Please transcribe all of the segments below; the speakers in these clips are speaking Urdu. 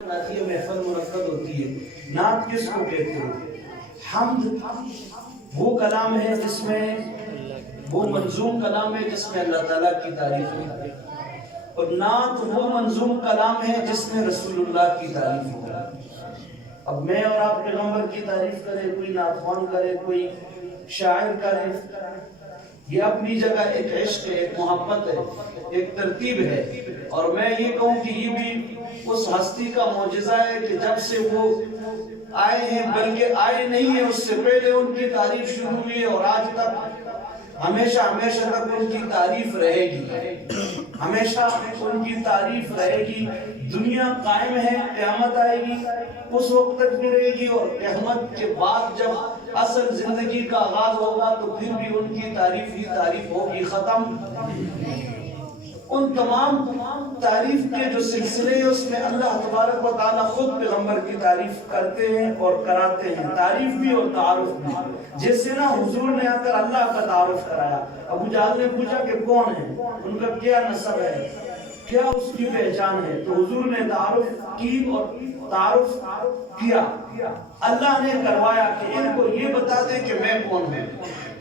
نعتیہ محفل منعقد ہوتی ہے. نعت کس کو کہتے ہیں؟ حمد وہ کلام ہے جس میں وہ منظوم کلام ہے جس میں اللہ تعالیٰ کی تعریف ہے، اور نعت وہ منظوم کلام ہے جس میں رسول اللہ کی تعریف ہو. اب میں اور آپ پیغمبر کی تعریف کرے، کوئی نعت خوان کرے، کوئی شاعر کرے، یہ اپنی جگہ ایک عشق ہے، ایک محبت ہے، ایک ترتیب ہے. اور میں یہ کہوں کہ یہ بھی اس ہستی کا معجزہ ہے کہ جب سے وہ آئے ہیں، بلکہ آئے نہیں ہیں، اس سے پہلے ان کی تعریف شروع ہوئی اور آج تک ہمیشہ ہمیشہ تک ان کی تعریف رہے گی. ہمیشہ ان کی تعریف رہے گی. دنیا قائم ہے، قیامت آئے گی، اس وقت تک بھی رہے گی، اور قیامت کے بعد جب اصل زندگی کا آغاز ہوگا تو پھر بھی ان کی تعریف ہی تعریف ہوگی، ختم. ان تمام تعریف کے جو سلسلے ہیں اس میں اللہ تبارک و تعالیٰ خود پیغمبر کی تعریف کرتے ہیں اور کراتے ہیں، تعریف بھی اور تعارف بھی. جیسے نا حضور نے آ کر اللہ کا تعارف کرایا. ابو جہل نے پوچھا کہ کون ہے، ان کا کیا نسب ہے، کیا اس کی پہچان ہے، تو حضور نے تعارف کی اور تعارف کیا. اللہ نے کروایا کہ ان کو یہ بتا دے کہ میں کون ہوں.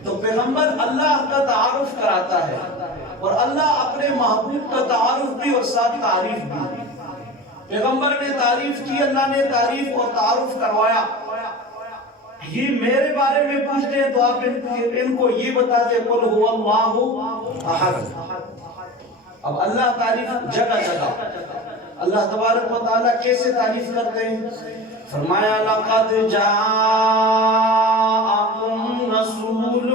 تو پیغمبر اللہ کا تعارف کراتا ہے، اور اللہ اپنے محبوب کا تعارف بھی اور ساتھ تعریف بھی. پیغمبر نے تعریف کی، اللہ نے تعریف اور تعارف کروایا. یہ میرے بارے میں پوچھتے ہیں تو آپ ان کو یہ بتا دیں قل هو اللہ احد. اب اللہ تعریف جگہ جگہ. اللہ تبارک و تعالیٰ کیسے تعریف کرتے ہیں؟ فرمایا لقد جاءکم رسول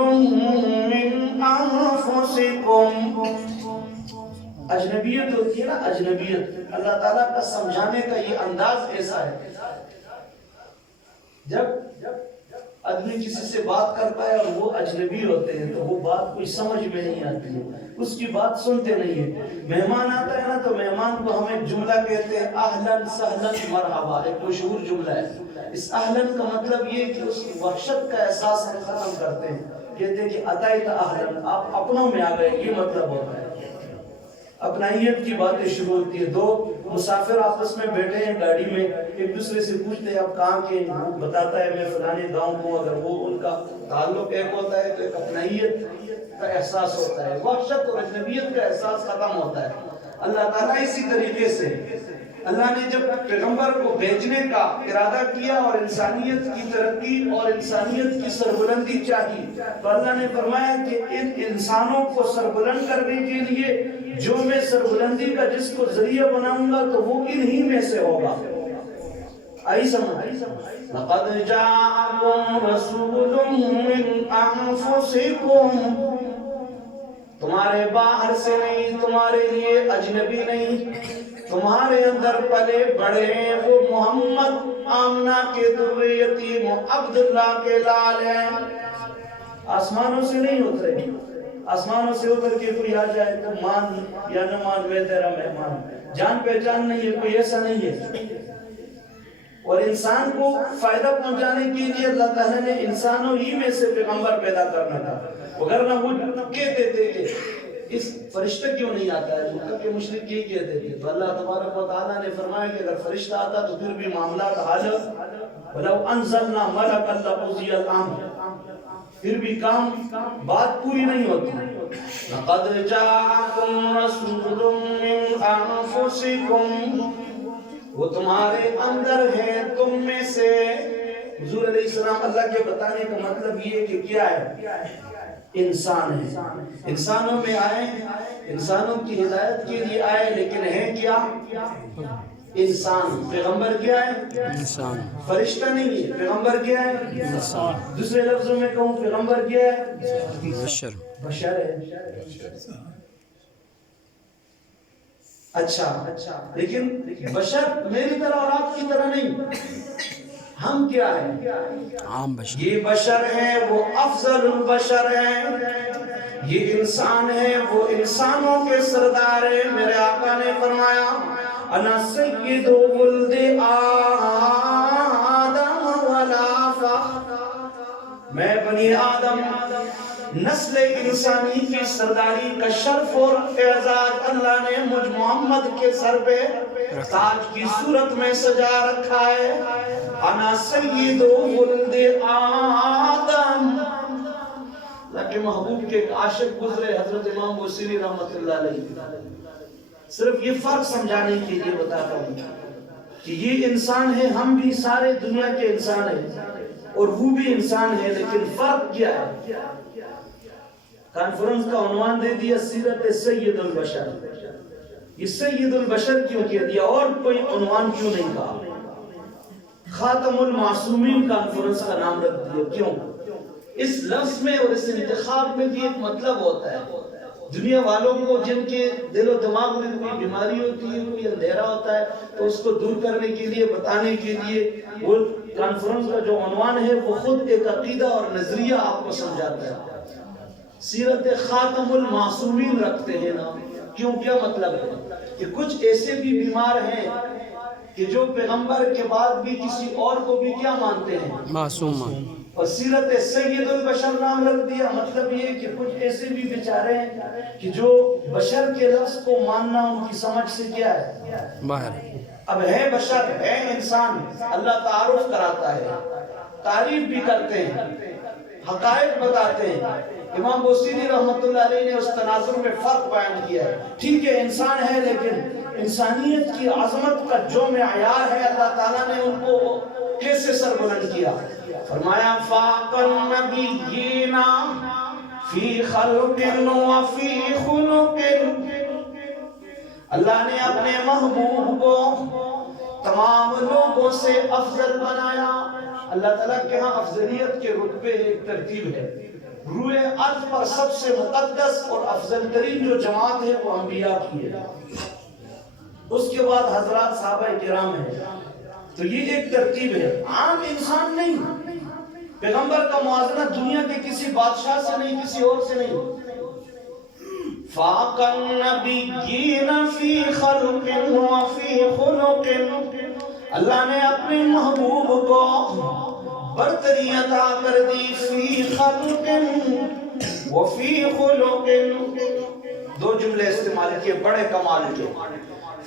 من انفسکم. اجنبیت ہوتی ہے نا، اجنبیت. اللہ تعالیٰ کا سمجھانے کا یہ انداز ایسا ہے، جب آدمی کسی سے بات کرتا ہے اور وہ اجنبی ہوتے ہیں تو وہ بات کوئی سمجھ میں نہیں آتی ہے، اس کی بات سنتے نہیں ہیں. مہمان آتا ہے نا تو مہمان کو ہم ایک جملہ کہتے ہیں اہلاً سہلاً مرحبا، ایک مشہور جملہ ہے. اس اہلاً کا مطلب یہ کہ اس وحشت کا احساس ہم ختم کرتے ہیں، کہتے ہیں کہ اتیت اہلاً، آپ اپنوں میں آ گئے، یہ مطلب ہوتا ہے. اپنائیت کی باتیں شروع ہوتی ہے. دو مسافر آپس میں بیٹھے ہیں گاڑی میں، ایک دوسرے سے پوچھتے ہیں آپ کہاں کے، وہ بتاتا ہے میں فلانے گاؤں کو. اگر وہ ان کا تعلق ایک ہوتا ہے تو ایک اپنائیت کا احساس ہوتا ہے، وحشت اور اجنبیت کا احساس ختم ہوتا ہے. اللہ تعالیٰ اسی طریقے سے اللہ نے جب پیغمبر کو بھیجنے کا ارادہ کیا اور انسانیت کی ترقی اور انسانیت کی سربلندی چاہی، تو اللہ نے فرمایا کہ ان انسانوں کو سربلند کرنے کے لیے جو میں سربلندی کا جس کو ذریعہ بناؤں گا تو وہ انہی میں سے ہوگا. آئی سمجھ؟ لقد جاءکم رسول من انفسکم، تمہارے باہر سے نہیں، تمہارے لیے اجنبی نہیں، تمہارے اندر پلے بڑے ہیں. وہ محمد آمنہ کے ذریتی عبداللہ کے لال ہیں. آسمانوں سے نہیں اترے. آسمانوں سے اتر کے کوئی آ جائے تو مان یا نہ مان، میں تیرا مہمان. جان پہچان نہیں ہے، کوئی ایسا نہیں ہے. اور انسان کو فائدہ پہنچانے کے لیے اللہ تعالیٰ نے انسانوں ہی میں سے پیغمبر پیدا کرنا تھا. وگرنہ وہ کہتے تھے کہ اس فرشتہ کیوں نہیں آتا ہے، مکہ کے مشرک یہی کہتے تھے. تو اللہ تبارک و تعالیٰ نے فرمایا کہ اگر فرشتہ آتا تو پھر بھی معاملات حل، وَلَوْ أَنزَلْنَا مَلَكًا لَقُضِيَ الْأَمْرُ، پھر بھی کام بات پوری نہیں ہوتی. لَقَدْ جَاءَكُمْ رَسُولٌ مِّنْ أَنفُسِكُمْ، وہ تمہارے اندر ہے، تم میں سے. حضور علیہ السلام اللہ کے بتانے کا مطلب یہ کہ کیا ہے، انسان ہے، انسانوں میں آئے، انسانوں کی ہدایت کے لیے آئے، لیکن ہے کیا، انسان. پیغمبر کیا ہے، انسان. فرشتہ نہیں ہے، پیغمبر کیا ہے، انسان. دوسرے لفظوں میں کہوں پیغمبر کیا ہے، بشر. بشر ہے. اچھا، لیکن بشر میری طرح اور آپ کی طرح نہیں. ہم کیا ہیں، عام بشر. یہ بشر ہیں، وہ افضل البشر ہیں. یہ انسان ہیں، وہ انسانوں کے سردار ہیں. میرے آقا نے فرمایا انا سید ولد آدم ولا فخر، میں بنی آدم نسل انسانی کی سرداری کا شرف اور اعزاز اللہ نے مجھ محمد کے سر پہ تاج کی صورت میں سجا رکھا ہے. انا سید ولد آدم. اللہ کے محبوب کے ایک عاشق گزرے حضرت امام بوصیری رحمت اللہ علیہ. صرف یہ فرق سمجھانے کے لیے بتاتا ہوں کہ یہ انسان ہے, ہم بھی سارے دنیا کے انسان ہیں اور وہ بھی انسان ہے, لیکن فرق کیا ہے؟ کانفرنس کا عنوان دے دیا سیرت سید البشر. یہ سید البشر کیوں کہہ دیا اور کوئی عنوان کیوں نہیں کہا؟ خاتم المعصومین کانفرنس کا نام رکھ دیا. کیوں؟ اس لفظ میں اور اس انتخاب میں بھی ایک مطلب ہوتا ہے. دنیا والوں کو جن کے دل و دماغ میں کوئی بیماری ہوتی ہے, کوئی اندھیرا ہوتا ہے, تو اس کو دور کرنے کے لیے, بتانے کے لیے وہ کانفرنس کا جو عنوان ہے وہ خود ایک عقیدہ اور نظریہ آپ کو سمجھاتا ہے. سیرت خاتم المعصومین رکھتے ہیں نا. کیوں, کیا مطلب ہے؟ کہ کچھ ایسے بھی بیمار ہیں کہ جو پیغمبر کے بعد بھی کسی اور کو بھی کیا مانتے ہیں؟ معصوم. اور سیرت سید البشر نام رکھ دیا. مطلب یہ کہ کچھ ایسے بھی بیچارے ہیں کہ جو بشر کے لفظ کو ماننا ان کی سمجھ سے کیا ہے, باہر. اب ہے بشر, ہے انسان, اللہ تعارف کراتا ہے, تعریف بھی کرتے ہیں, حقائق بتاتے ہیں. امام بوصیری رحمت اللہ علیہ نے اس تناظر میں فرق بیان کیا ہے. ٹھیک ہے انسان ہے, لیکن انسانیت کی عظمت کا جو معیار ہے اللہ تعالیٰ نے ان کو کیسے سربلند کیا. فرمایا فاق النبیین فی خلق و فی خلق. اللہ نے اپنے محبوب کو تمام لوگوں سے افضل بنایا. اللہ تعالیٰ کے ہاں افضلیت کے رتبے ایک ترتیب ہے. روئے ارض پر سب سے مقدس اور افضل ترین جو جماعت ہے وہ انبیاء کی ہے. اس کے بعد حضرات صحابہ کرام ہیں. تو یہ ایک ترتیب ہے, عام انسان نہیں. پیغمبر کا موازنہ دنیا کے کسی بادشاہ سے نہیں, کسی اور سے نہیں. فاق النبیین فی خلق و فی خلق. اللہ نے اپنے محبوب کو برتری عطا کر دی. فی خلق و فی خلق. دو جملے استعمال کیے بڑے کمال کے.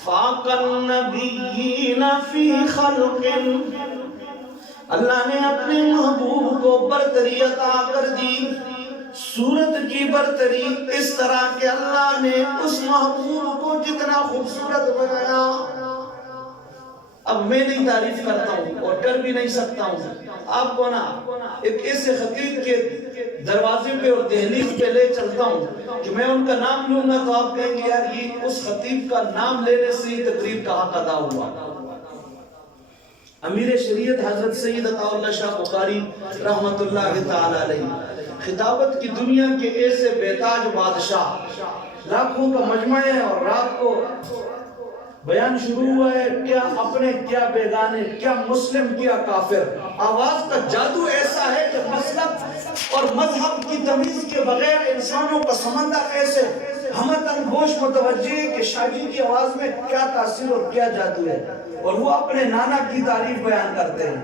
فاق النبیین فی خلق. اللہ نے اپنے محبوب کو برتری عطا کر دی. صورت کی برتری اس طرح کہ اللہ نے اس محبوب کو جتنا خوبصورت بنایا. اب میں نہیں تعریف کرتا ہوں اور کر بھی نہیں سکتا ہوں. آپ کو نا ایک ایسے خطیب کے دروازے پہ اور دہلیز پہ لے چلتا ہوں کہ میں ان کا نام لوں گا تو آپ کہیں گے یار یہ اس خطیب کا نام لینے سے ہی تقریر کا حق ادا ہوا. امیر شریعت حضرت سید عطا اللہ شاہ بخاری رحمت اللہ تعالی علیہ خطابت کی دنیا کے ایسے بیتاج بادشاہ, لاکھوں کا مجمع ہے اور رات کو بیان شروع ہوا ہے. کیا اپنے, کیا بیگانے, کیا مسلم, کیا کافر. آواز کا جادو ایسا ہے کہ مسلک اور مذہب کی تمیز کے بغیر انسانوں کا سمندر ایسے ہمتن گوش متوجہ ہے کہ شاہ جی کی آواز میں کیا تاثیر اور کیا جادو ہے. اور وہ اپنے نانا کی تعریف بیان کرتے ہیں.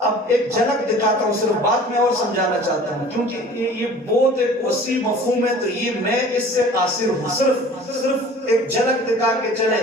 اب ایک جھلک دکھاتا ہوں, صرف بات میں اور سمجھانا چاہتا ہوں کیونکہ یہ بہت ایک وسیع مفہوم ہے, تو یہ میں اس سے قاصر ہوں. صرف ایک جھلک دکھا کے چلے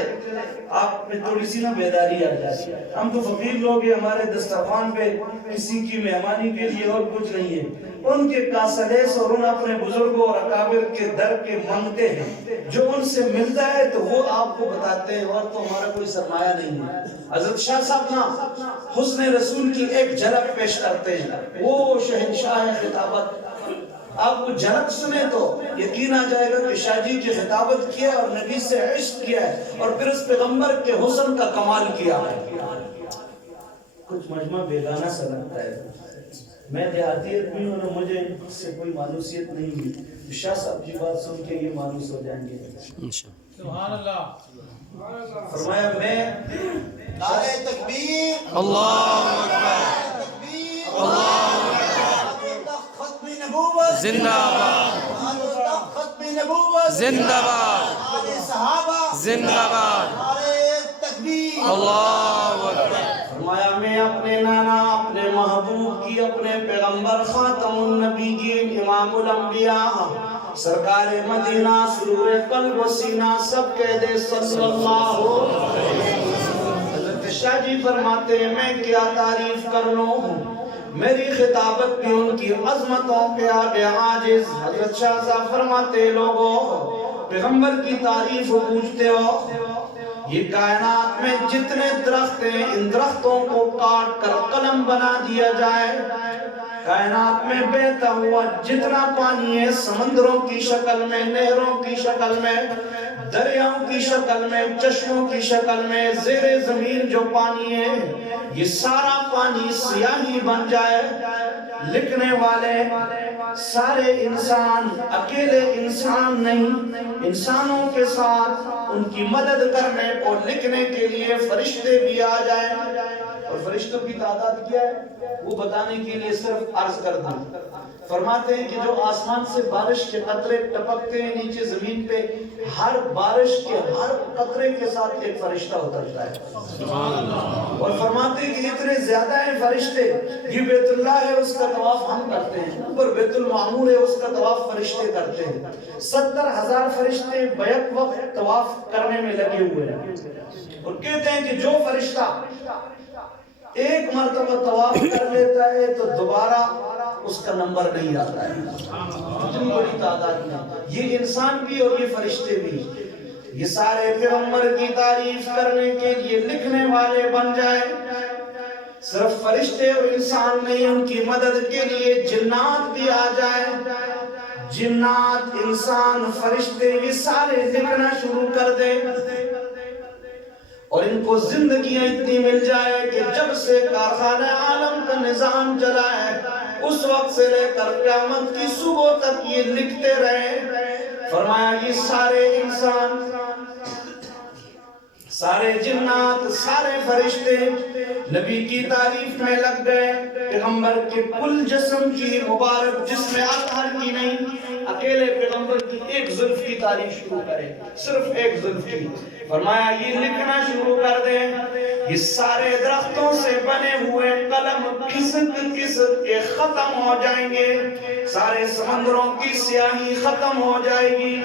آپ میں تھوڑی سی نا بیداری آ جائے. ہم تو فقیر لوگ ہیں, ہمارے دسترخوان پہ کسی کی مہمانی کے لیے اور کچھ نہیں ہے. ان کے کاسلیس اور ان اپنے بزرگوں اور اکابر کے در کے مانگتے ہیں. جو ان سے ملتا ہے تو وہ آپ کو بتاتے ہیں, اور تو ہمارا کوئی سرمایہ نہیں ہے. حضرت شاہ صاحب نا حسن رسول کی ایک جھلک پیش کرتے ہیں. وہ شہنشاہ خطابت, آپ کو جھلک سنے تو یقین آ جائے گا کہ شاہ جی کی خطابت کیا اور نبی سے عشق کیا ہے اور پھر اس پیغمبر کے حسن کا کمال کیا ہے. کچھ مجمع بیگانہ سا لگتا ہے. میں دیہاتی آدمی ہوں, مجھے اس سے کوئی مانوسیت نہیں ہوئی. شاہ صاحب کی بات سن کے یہ مانوس ہو جائیں گے. سبحان اللہ. فرمایا میں نعرہ تکبیر, اللہ اکبر, اللہ اکبر, ختم نبوت زندہ باد, ختم نبوت زندہ باد, صحابہ زندہ باد, نعرہ تکبیر, اللہ اکبر. فرمایا میں اپنے نانا, اپنے محبوب کی، اپنے پیغمبر خاتم النبیین امام الانبیاء سرکار مدینہ سرور قلب و سینہ سب کہہ دے صلی اللہ علیہ وسلم۔ حضرت شاہ جی فرماتے ہیں میں کیا تعریف کر لوں، میری خطابت بھی ان کی عظمتوں کے آگے عاجز۔ حضرت شاہ صاحب فرماتے لوگوں پیغمبر کی تعریف پوچھتے ہو، یہ کائنات میں جتنے درخت ہیں ان درختوں کو کاٹ کر قلم بنا دیا جائے، کائنات میں بہتا ہوا جتنا پانی ہے سمندروں کی شکل میں، نہروں کی شکل میں، دریاؤں کی شکل میں، چشموں کی شکل میں، زیر زمین جو پانی ہے یہ سارا پانی سیاہی بن جائے، لکھنے والے سارے انسان اکیلے انسان نہیں، انسانوں کے ساتھ ان کی مدد کرنے اور لکھنے کے لیے فرشتے بھی آ جائیں، اور فرشتوں کی تعداد کیا ہے وہ بتانے کے لیے صرف عرض کر دوں۔ فرماتے ہیں کہ جو آسمان سے بارش کے قطرے ٹپکتے ہیں نیچے زمین پہ، ہر بارش کے ہر قطرے کے ساتھ ایک فرشتہ اترتا ہے، اور فرماتے ہیں کہ اتنے زیادہ ہیں فرشتے، یہ بیت اللہ ہے اس کا طواف ہم کرتے ہیں، اوپر بیت المعمور ہے اس کا طواف فرشتے کرتے ہیں، 70,000 فرشتے بیک وقت طواف کرنے میں لگے ہوئے ہیں، اور کہتے ہیں کہ جو فرشتہ ایک مرتبہ طواف کر لیتا ہے تو دوبارہ اس کا نمبر نہیں آتا ہے، اتنی بڑی تعداد میں، یہ انسان بھی اور یہ فرشتے بھی، یہ سارے پیغمبر کی تعریف کرنے کے لیے لکھنے والے بن جائے، صرف فرشتے اور انسان نہیں ان کی مدد کے لیے جنات بھی آ جائے، جنات انسان فرشتے یہ سارے لکھنا شروع کر دے، اور ان کو زندگیاں اتنی مل جائے کہ جب سے کارخانہ عالم کا نظام چلا ہے اس وقت سے لے کر قیامت کی صبح تک یہ لکھتے رہے۔ فرمایا یہ سارے انسان، سارے جنات، سارے فرشتے نبی کی تعریف میں لگ گئے، پیغمبر کے کل جسم کی مبارک جسم اطہر کی نہیں، اکیلے پیغمبر کی ایک زلف کی تعریف شروع کرے، صرف ایک زلف کی، فرمایا یہ لکھنا شروع کر دیں، یہ سارے درختوں سے بنے ہوئے قلم کسک کسک کے ختم ہو جائیں گے، سارے سمندروں کی سیاہی ختم ہو جائے گی،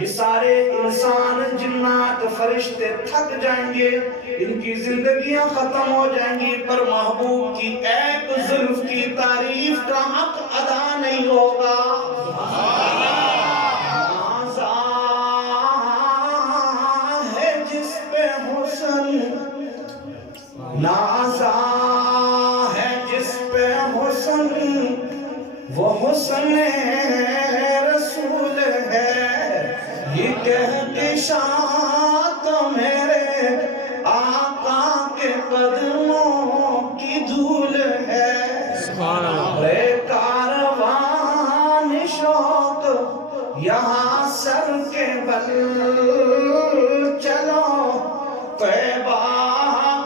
یہ سارے انسان جنات فرشتے تھک جائیں گے، ان کی زندگیاں ختم ہو جائیں گی، پر محبوب کی ایک زلف کی تعریف کا حق ادا نہیں ہوگا۔ نازا ہے جس پہ حسن، نازا ہے جس پہ حسن، وہ حسن رسول ہے، یہ کہتی شاعت میرے آقا کے قدموں کی دھول ہے، اے کاروان شوق یہاں سر کے بل چلو، طیبہ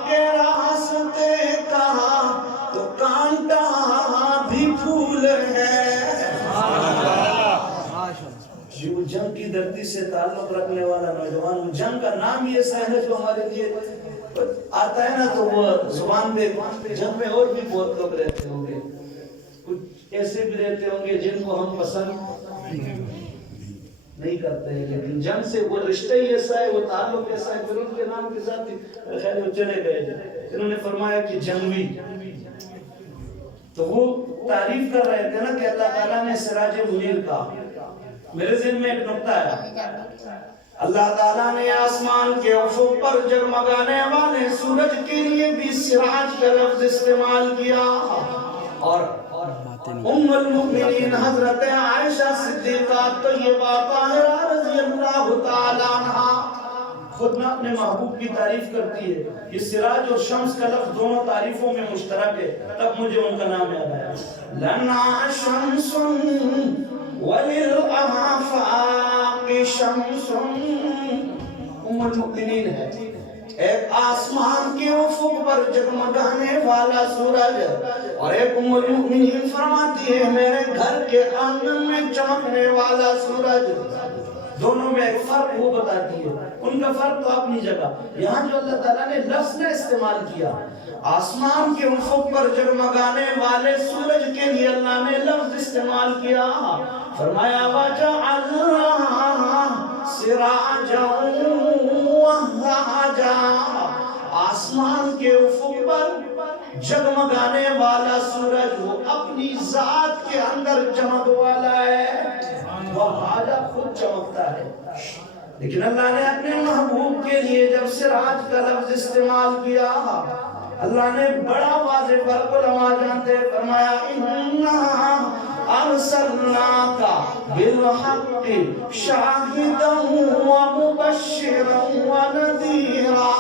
کے راستے کہا تو کانٹا بھی پھول ہے۔ جو جنگ کی دھرتی سے تعلق رکھنے والا نوجوان، جنگ کا نام یہ ایسا ہے جو ہمارے لیے آتا ہے نا تو وہ زبان پہ، جنگ میں اور بھی بہت لوگ رہتے ہوں گے، کچھ ایسے بھی رہتے ہوں گے جن کو ہم پسند نہیں کرتے ہیں، لیکن جنگ سے وہ رشتہ ہی ایسا ہے، وہ تعلق ایسا ہے، پھر ان کے نام کے ساتھ خیر وہ چلے گئے۔ انہوں نے فرمایا کہ جنگوی، تو وہ تعریف کر رہے تھے نا کہ اللہ تعالیٰ نے سراج منیر کا، میرے ذہن میں ایک نقطہ ہے، اللہ تعالیٰ نے آسمان کے افق پر جگمگانے والے سورج کے لیے بھی سراج کا لفظ استعمال کیا، اور ام المؤمنین حضرت عائشہ صدیقہ طیبہ طاہرہ رضی اللہ تعالیٰ عنہا خود میں اپنے محبوب کی تعریف کرتی ہے، یہ سراج اور شمس کا لفظ دونوں تعریفوں میں مشترک ہے، تب مجھے ان کا نام یاد آیا۔ لنا شمس وللآفاق شمس، ام المؤمنین ہے، ایک آسمان کے افق پر جگمگانے والا سورج، اور ایک ام المؤمنین فرماتی ہے میرے گھر کے آنگن میں چمکنے والا سورج، دونوں میں ایک فرق وہ بتاتی ہے، ان کا فرق تو اپنی جگہ. یہاں جو اللہ تعالیٰ نے لفظ نے استعمال کیا، آسمان کے افق پر جگمگانے والے سورج کے لیے اللہ نے لفظ استعمال کیا، فرمایا وَجَعَلْنَا سِرَاجًا وَهَّاجًا. آسمان کے افق پر جگمگانے والا سورج وہ اپنی ذات کے اندر چمک والا ہے، وہ حاجہ خود چمکتا ہے. لیکن اللہ نے اپنے محبوب کے لیے جب سراج کا لفظ استعمال کیا، اللہ نے بڑا واضح فرق علماء جانتے، فرمایا اِنَّا أَرْسَلْنَاكَ بِالْحَقِّ شَاهِدًا وَمُبَشِّرًا وَنَذِيرًا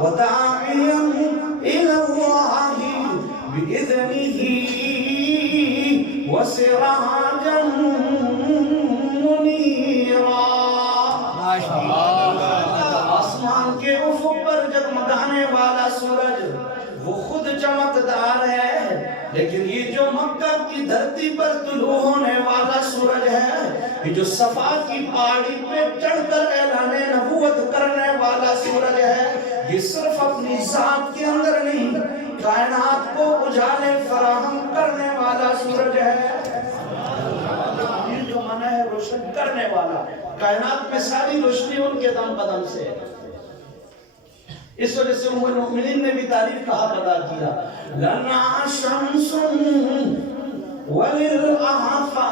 وَدَاعِيًا إِلَى اللَّهِ بِإِذْنِهِ وَسِرَاجًا مُنِيرًا. آسمان کے افق پر جگمگانے والا سورج وہ خود چمکدار ہے، لیکن یہ جو مکہ کی دھرتی پر طلوع ہونے والا سورج ہے، یہ جو صفا کی پہاڑی پہ چڑھ کر اعلان نبوت کرنے والا سورج ہے، یہ صرف اپنی ذات کے اندر نہیں، کائنات کو اجالے فراہم کرنے والا سورج ہے. یہ جو معنی ہے روشن کرنے والا، کائنات میں ساری روشنی ان کے دم قدم سے ہے. اس وجہ سے ام المؤمنین نے بھی تعریف کا حق ادا کیا، لنا شمس وللآفاق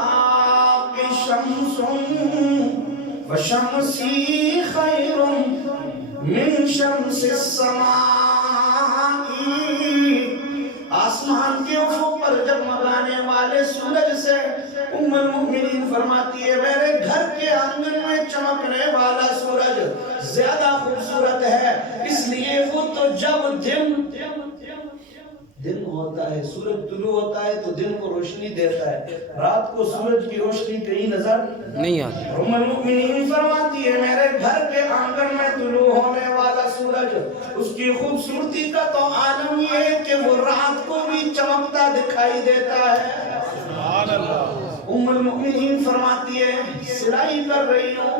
شمس وشمسی خیر من شمس السماء. آسمان کے افق پر جگمگانے والے سورج سے ام المؤمنین فرماتی ہے میرے گھر کے آنگن میں چمکنے والا سورج زیادہ خوبصورت ہے، اس لیے وہ تو جب دن ہوتا ہے، سورج طلوع ہوتا ہے تو دن کو روشنی دیتا ہے، رات کو سورج کی روشنی کہیں نظر نہیں آتی. ام المؤمنین فرماتی ہے میرے گھر کے آنگن میں طلوع ہونے والا سورج، اس کی خوبصورتی کا تو عالم یہ ہے کہ وہ رات کو بھی چمکتا دکھائی دیتا ہے. سبحان اللہ. ام المؤمنین فرماتی ہے سلائی کر رہی ہوں،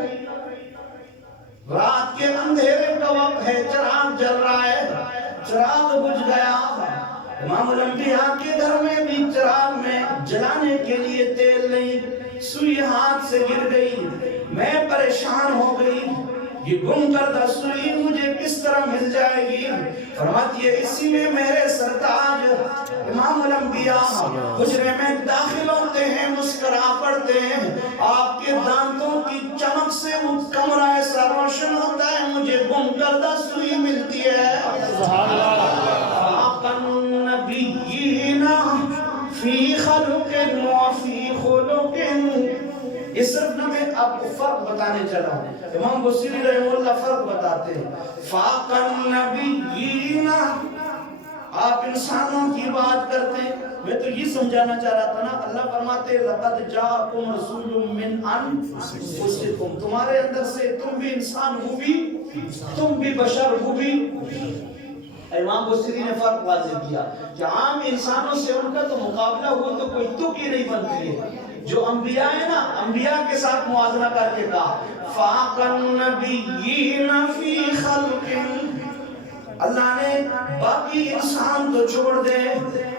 رات کے اندھیرے کا وقت ہے، چراغ جل رہا ہے، چراغ بجھ گیا. امام الانبیاء کے گھر میں بھی چراغ میں جلانے کے لیے تیل نہیں، سوئی ہاتھ سے گر گئی، میں پریشان ہو گئی، یہ گم کردہ سوئی مجھے کس طرح مل جائے گی. فرماتی ہے اسی میں میرے سرتاج امام الانبیاء حجرے میں داخل ہوتے ہیں، مسکرا پڑتے ہیں، آپ کے دانتوں کی چمک سے وہ کمرہ ایسا روشن ہوتا ہے، مجھے گم کردہ سوئی ملتی ہے. سبحان اللہ. النبیین فی خلق وفی خلق. یہ صرف نہ میں آپ کو فرق بتانے چلا ہوں، امام بصیری رحمہ اللہ فرق بتاتے ہیں. فاق النبیین، آپ انسانوں کی بات کرتے ہیں، میں تو یہ سمجھانا چاہ رہا تھا نا، اللہ فرماتے لقد جاءکم رسول من انفسکم، تمہارے اندر سے تم بھی انسان ہو بھی، تم بھی بشر ہو بھی. امام بصیری نے فرق واضح کیا کہ عام انسانوں سے ان کا تو مقابلہ ہو تو کوئی تو کی نہیں بنتی ہے. جو انبیاء ہیں نا، انبیاء کے ساتھ موازنہ کر کے کہا فاق النبیین فی خلق. اللہ نے باقی انسان تو چھوڑ دے،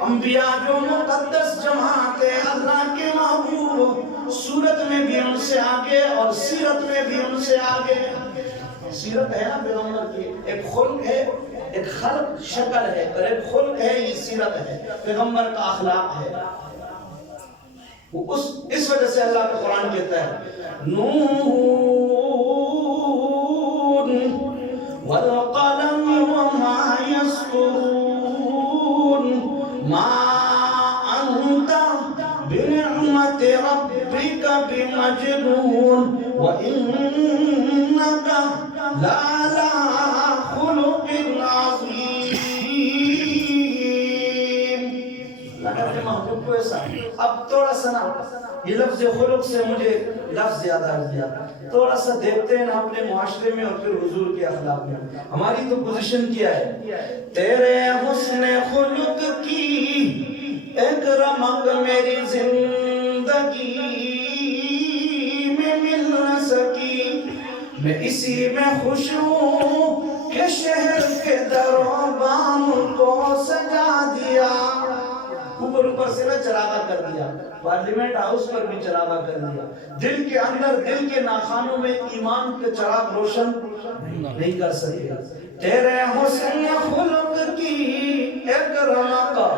انبیاء جو مقدس جماعت ہے، اللہ کے محبوب، صورت میں بھی ان سے آگے اور سیرت میں بھی ان سے آگے. سیرت ہے نا پیغمبر کی، ایک خلق ہے، ایک خلق شکل ہے، اور ایک خلق ہے، یہ سیرت ہے، پیغمبر کا اخلاق ہے. اس وجہ سے اللہ کا قرآن کہتا ہے نون والقلم وما يسطرون ما أنت بنعمة ربك بمجنون وإنك لعلى خلق عظيم. محبوب کو ایسا. اب تھوڑا سا نا یہ لفظ خلق سے مجھے لفظ یاد آ گیا، تھوڑا سا دیکھتے ہیں نا اپنے معاشرے میں اور پھر حضور کے اخلاق میں. ہماری تو پوزیشن کیا ہے؟ تیرے حسن خلق کی ایک رمق میری زندگی میں مل نہ سکی، میں اسی میں خوش ہوں کہ شہر کے دروبان کو سجا دیا. اوپر سے نہ چراغا کر دیا, پارلیمنٹ ہاؤس پر بھی چراغا کر دیا. دل کے اندر, دل کے ناخانوں میں ایمان کے چراغ روشن نہیں کر سکے. تیرے حسن خلق کی ایک رمقہ.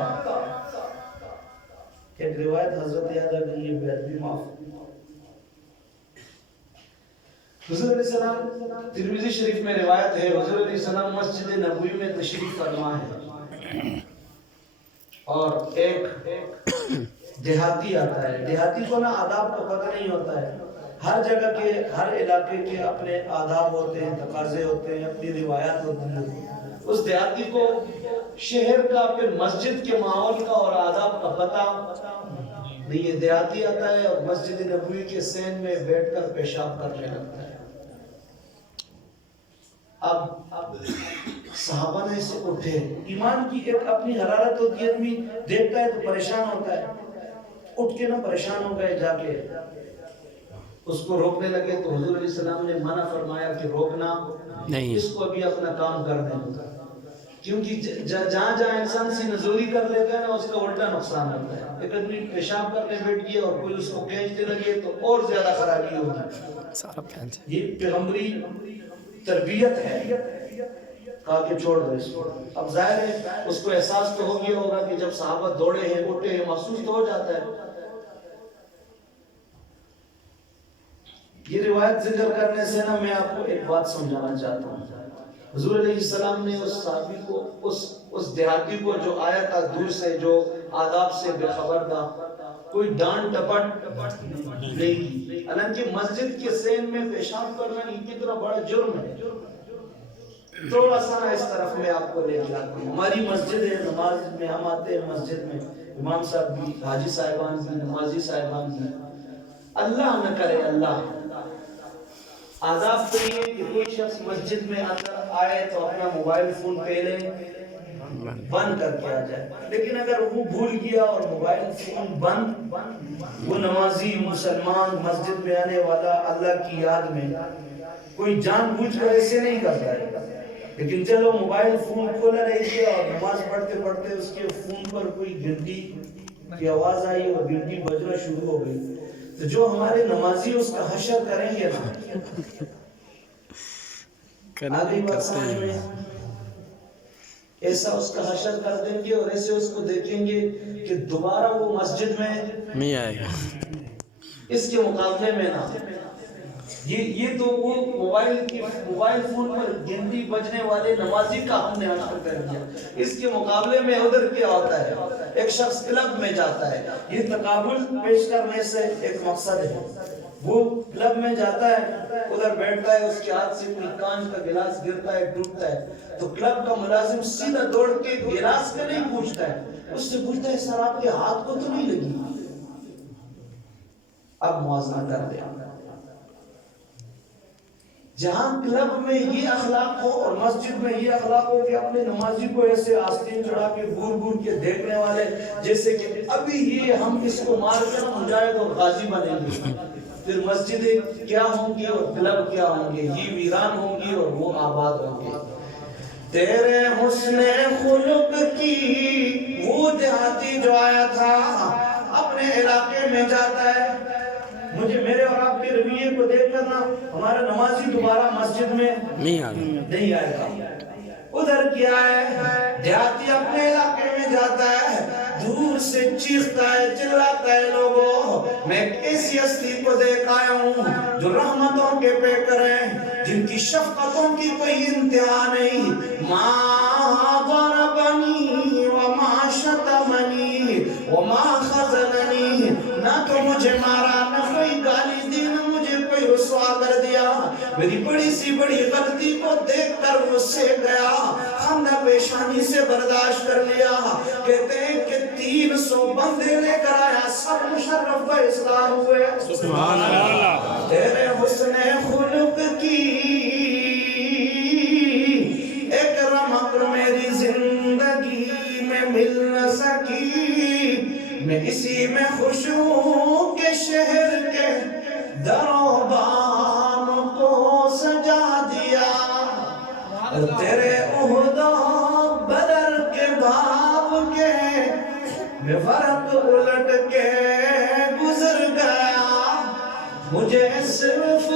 ایک روایت حضرت یاد آ گئی, یہ بیعت بھی معاف. حضور علیہ السلام, ترمذی شریف میں روایت ہے, حضور علیہ السلام مسجد نبوی میں تشریف فرما ہے اور ایک دیہاتی آتا ہے. دیہاتی کو نا آداب کا پتہ نہیں ہوتا ہے. ہر جگہ کے, ہر علاقے کے اپنے آداب ہوتے ہیں, تقاضے ہوتے ہیں, اپنی روایات ہوتی ہیں. اس دیہاتی کو شہر کا, پھر مسجد کے ماحول کا اور آداب کا پتہ نہیں ہے. دیہاتی آتا ہے اور مسجد نبوی کے سین میں بیٹھ کر پیشاب کرنے لگتا ہے. اب صحابہ نے اسے اٹھے. ایمان کی ایک اپنی حرارت ہوتی ہے, آدمی دیکھتا ہے تو پریشان ہوتا ہے. اٹھ کے نہ پریشان ہو گئے, جا کے اس کو روکنے لگے تو حضور علیہ السلام نے منع فرمایا کہ روکنا نہیں, اس کو ابھی اپنا کام کرنے ہوتا ہے. کیونکہ جہاں جہاں انسان سی نزوری کر لیتا ہے نا, اس کا الٹا نقصان ہوتا ہے. ایک آدمی پیشاب کرنے بیٹھ گیا اور کوئی اس کو کھینچنے لگے تو اور زیادہ خرابی ہوگی. یہ پیغمبری تربیت ہے. کہا کہ چھوڑ دو اس کو. اب ظاہر ہے اس کو احساس تو ہو گیا ہوگا کہ جب صحابہ دوڑے ہیں, اٹھے ہیں, محسوس تو ہو جاتا ہے. یہ روایت ذکر کرنے سے نا میں آپ کو ایک بات سمجھانا چاہتا ہوں. حضور علیہ السلام نے اس صحابی کو, اس دیہاتی کو جو آیا تھا دور سے, جو آداب سے بے خبر تھا, کوئی ڈانٹ ٹپٹ نہیں کی. حالانکہ مسجد کے سین میں پیشاب کرنا یہ کتنا بڑا جرم ہے. تھوڑا سا اس طرف میں آپ کو لے جاتا ہوں. ہماری مسجد ہے, نماز میں ہم آتے ہیں مسجد میں, امام صاحب بھی, حاجی صاحبان بھی, نمازی صاحبان بھی. اللہ نہ کرے, اللہ آداب تو یہ کہ کوئی شخص مسجد میں اندر آئے تو اپنا موبائل فون پہلے بند کر کے آ جائے. لیکن اگر وہ بھول گیا اور موبائل فون بند, وہ نمازی مسلمان مسجد میں آنے والا اللہ کی یاد میں کوئی جان بوجھ کر ایسے نہیں کرتا ہے. لیکن چلو موبائل فون کھولا رہ گیا اور نماز پڑھتے پڑھتے اس کے فون پر کوئی گھنٹی کی آواز آئی اور گھنٹی بجنا شروع ہو گئی, تو جو ہمارے نمازی اس کا حشر کریں گے نا, آگئی بات سمجھ میں, ایسا اس کا حشر کر دیں گے اور ایسے اس کو دیکھیں گے کہ دوبارہ وہ مسجد میں نہیں آئے گا. اس کے مقابلے میں نا یہ تو وہ موبائل فون پر گھنٹی بجنے والے نمازی کا ہم نے حشر کر دیا. اس کے مقابلے میں ادھر کیا ہوتا ہے, ایک شخص کلب میں جاتا ہے. یہ تقابل پیش کرنے سے ایک مقصد ہے. وہ کلب میں جاتا ہے, ادھر بیٹھتا ہے, اس کے ہاتھ سے کوئی کانچ کا گلاس گرتا ہے, ٹوٹتا ہے, تو کلب کا ملازم سیدھا دوڑ کے گلاس کا نہیں پوچھتا ہے, اس سے پوچھتا ہے سر آپ کے ہاتھ کو تو نہیں لگی. اب موازنہ کر دیں. جہاں کلب میں یہ اخلاق ہو اور مسجد میں یہ اخلاق ہو کہ اپنے نمازی کو ایسے آستین چڑھا کے گور گور کے دیکھنے والے جیسے کہ ابھی یہ ہم اس کو مار کر مجاہد اور غازی بنیں گے, پھر مسجدیں کیا ہوں گی اور کلب کیا ہوں گے, یہ ویران ہوں گی اور وہ آباد ہوں گے. تیرے حسن خلق کی وہ دیہاتی جو آیا تھا اپنے علاقے میں جاتا ہے. مجھے میرے اور آپ کے رویے کو دیکھ کر نا ہمارا نمازی دوبارہ مسجد میں نہیں آئے گا. ادھر کیا ہے, دیہاتی اپنے علاقے میں جاتا ہے, دور سے چیختا ہے, چلاتا ہے, لوگوں میں ایسی ہستی کو دیکھ آیا ہوں جو رحمتوں کے پیکر ہیں, جن کی شفقتوں کی کوئی انتہا نہیں. ما ضربنی وما شتمنی وما خذلنی, نہ تو مجھے مارا, نہ کوئی گالی دی, نہ مجھے کوئی رسوا کر دیا. میری بڑی سی بڑی غلطی کو دیکھ کر وہ سے گیا, خندہ پیشانی سے برداشت کر لیا. کہتے ہیں کہ 300 بندے لے کر آیا, سب مشرف و اصلاح ہوئے. سبحان اللہ. تیرے حسن خلق کی ایک رمق میری زندگی میں مل نہ سکی, میں اسی میں خوش ہوں کہ شہر کے دروبان کو سجا تیرے احد و بدر کے باب کے میں فرق الٹ کے گزر گیا، مجھے صرف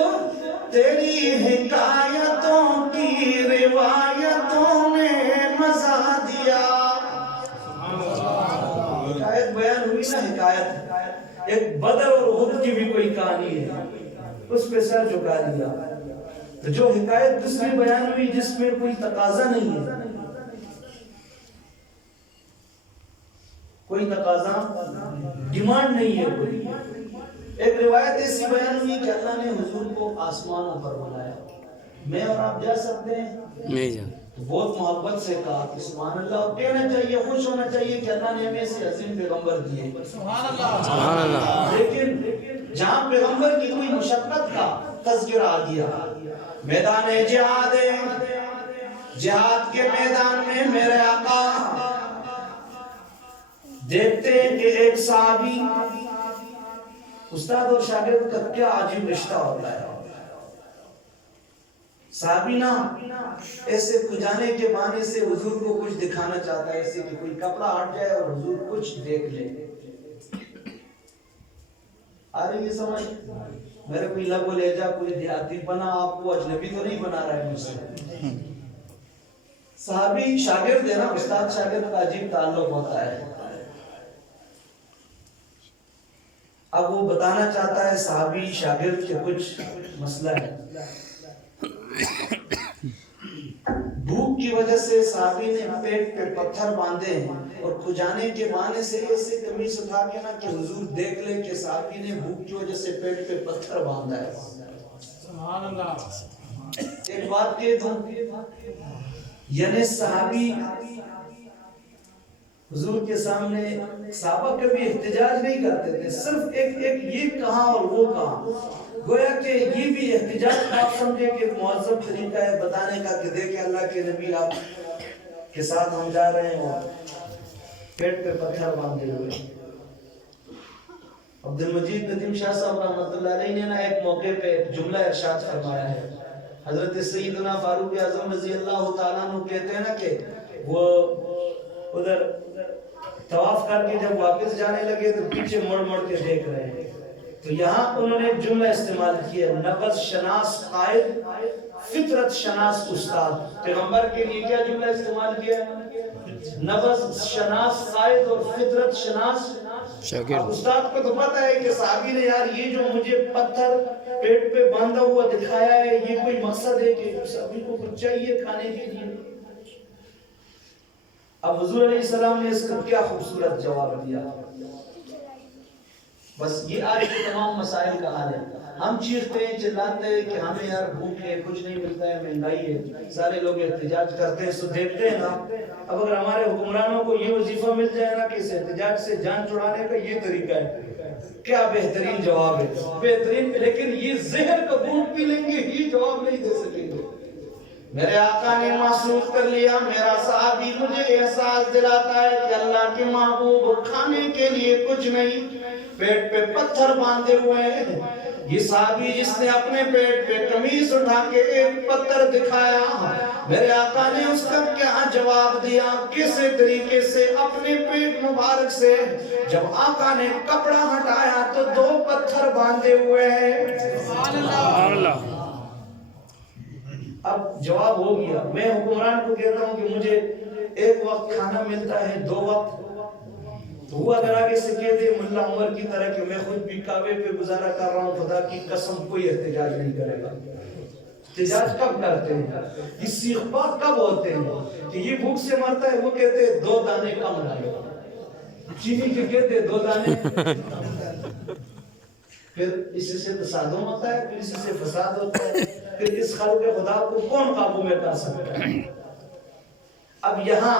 تیری حکایتوں کی روایتوں نے مزہ دیا۔ حکایت بیان ہوئی نا، حکایت ایک بدر اور احد کی بھی کوئی کہانی ہے، اس پہ سر جھکا دیا۔ تو جو حکایت دوسری بیان ہوئی جس میں کوئی تقاضا نہیں ہے، کوئی تقاضا ڈیمانڈ نہیں ہے کوئی، ایک روایت ایسی بیان ہوئی کہ اللہ نے حضور کو آسمانوں پر بلایا، میں اور آپ جا سکتے ہیں؟ نہیں جا۔ تو بہت محبت سے کہا کہ سبحان اللہ، اور کہنا چاہیے، خوش ہونا چاہیے کہ اللہ نے ہمیں سے عظیم پیغمبر دیے، سبحان اللہ سبحان اللہ۔ لیکن جہاں پیغمبر کی کوئی مشقت کا تذکرہ آ گیا، میدان جہاد ہے، جہاد کے میدان میں میرے آقا دیکھتے ہیں کہ ایک صحابی، استاد اور شاگرد کا کیا عجیب رشتہ ہوتا ہے، صحابی نا ایسے کھجانے کے بہانے سے حضور کو کچھ دکھانا چاہتا ہے، ایسے کہ کوئی کپڑا ہٹ جائے اور حضور کچھ دیکھ لے۔ آ رہی ہے سمجھ؟ میرے کوئی لب و لہجہ، کوئی دیہاتی بنا، آپ کو اجنبی تو نہیں بنا رہا ہے مجھ سے۔ صحابی شاگرد ہے نا، استاد شاگرد کا عجیب تعلق ہوتا ہے۔ اب وہ بتانا چاہتا ہے صحابی شاگرد کے کچھ مسئلہ ہے، بھوک کی وجہ سے صحابی نے پیٹ پہ پتھر باندھے ہیں اور کھجانے کے بہانے سے ایسے قمیص اٹھا کے نا کہ حضور دیکھ لے کہ صحابی نے بھوک کی وجہ سے پیٹ پہ پتھر باندھا ہے۔ سبحان اللہ۔ ایک بات کہہ دوں، یعنی صحابی حضور کے سامنے، صحابہ کبھی احتجاج نہیں کرتے تھے، صرف ایک یہ کہاں اور وہ کہاں، گویا کہ یہ بھی احتجاج آپ سمجھے کہ ایک معذب طریقہ ہے بتانے کا کہ دیکھیں اللہ کے نبی آپ کے ساتھ ہم جا رہے ہیں اور پیٹ پہ پتھر باندھے ہوئے۔ عبد المجید ندیم شاہ صاحب رحمۃ اللہ علیہ نے نا ایک موقع پہ ایک جملہ ارشاد فرمایا ہے، حضرت سیدنا فاروق اعظم رضی اللہ تعالیٰ عنہ کہتے ہیں نا کہ وہ ادھر طواف کر کے جب واپس جانے لگے تو پیچھے مڑ مڑ کے دیکھ رہے ہیں، تو یہاں انہوں نے جملہ استعمال کیا، نبض شناس قائد، فطرت شناس استاد۔ پیغمبر کے لیے کیا جملہ استعمال کیا؟ نبض شناس قائد اور فطرت شناس شاگرد۔ استاد کو تو پتہ ہے کہ صحابی نے یار یہ جو مجھے پتھر پیٹ پہ باندھا ہوا دکھایا ہے، یہ کوئی مقصد ہے کہ صحابی کو کچھ چاہیے کھانے کے لیے۔ اب حضور علیہ السلام نے اس کا کیا خوبصورت جواب دیا۔ بس یہ آج کے تمام مسائل کا حال ہے، ہم چیختے ہیں چلاتے ہیں کہ ہمیں یار بھوک ہے، کچھ نہیں ملتا ہے، مہنگائی ہے، سارے لوگ احتجاج کرتے ہیں، سو دیکھتے ہیں نا۔ اب اگر ہمارے حکمرانوں کو یہ وظیفہ مل جائے نا کہ اس احتجاج سے جان چھڑانے کا یہ طریقہ ہے، کیا بہترین جواب ہے، بہترین۔ لیکن یہ زہر کا گھونٹ پی لیں گے، یہ جواب نہیں دے سکیں گے۔ میرے آقا نے محسوس کر لیا، میرا صحابی مجھے احساس دلاتا ہے کہ اللہ کے محبوب کھانے کے لیے کچھ نہیں، پیٹ پہ پتھر باندھے ہوئے ہیں۔ یہ صحابی جس نے اپنے پیٹ پہ قمیص اٹھا کے ایک پتھر دکھایا، میرے آقا نے اس کا کیا جواب دیا، کس طریقے سے اپنے پیٹ مبارک سے جب آقا نے کپڑا ہٹایا تو 2 پتھر باندھے ہوئے ہیں۔ سبحان اللہ۔ اب جواب ہو گیا۔ میں حکمران کو کہتا ہوں کہ مجھے ایک وقت کھانا ملتا ہے، 2 وقت، تو وہ اگر آگے سے کہہ دے ملا عمر کی طرح کہ میں خود بھی کعبے پہ گزارا کر رہا ہوں، خدا کی قسم کوئی احتجاج نہیں کرے گا۔ احتجاج کب کرتے ہیں، استغفا کب ہوتے ہیں کہ یہ بھوک سے مرتا ہے، وہ کہتے ہیں 2 دانے کم ڈالو، چینی کے کہتے ہیں 2 دانے، پھر اسی سے تصادم ہوتا ہے، پھر اسی سے فساد ہوتا ہے، پھر اس خلق خدا کو کون قابو میں کر سکتا ہے۔ اب یہاں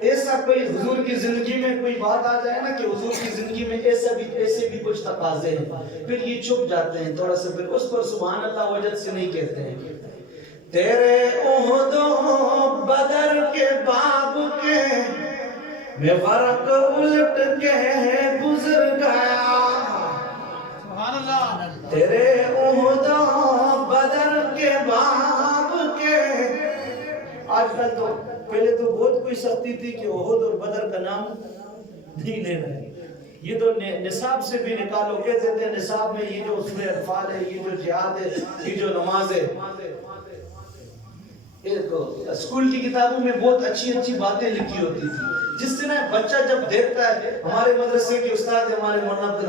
ایسا کوئی حضور کی زندگی میں کوئی بات آ جائے نا کہ حضور کی زندگی میں ایسے بھی کچھ تقاضے ہیں، پھر یہ چھپ جاتے ہیں تھوڑا سا، پھر اس پر سبحان اللہ وجد سے نہیں کہتے ہیں۔ تیرے احد و بدر کے باب کے میں فرق الٹ کے گزر گیا، تیرے احد و بدر کے باب کے آج کل تو پہلے تو بہت کوئی سختی تھی کہ احد اور بدر کا نام نہیں لینا ہے. یہ تو نصاب سے بھی نکالو. کہتے تھے نصاب میں یہ جو سورہ انفال ہے, یہ جو جہاد ہے, یہ جو نماز ہے, اسکول کی کتابوں میں بہت اچھی اچھی باتیں لکھی ہوتی تھی, جس سے نا بچہ جب دیکھتا ہے. ہمارے مدرسے کے استاد ہمارے مولانا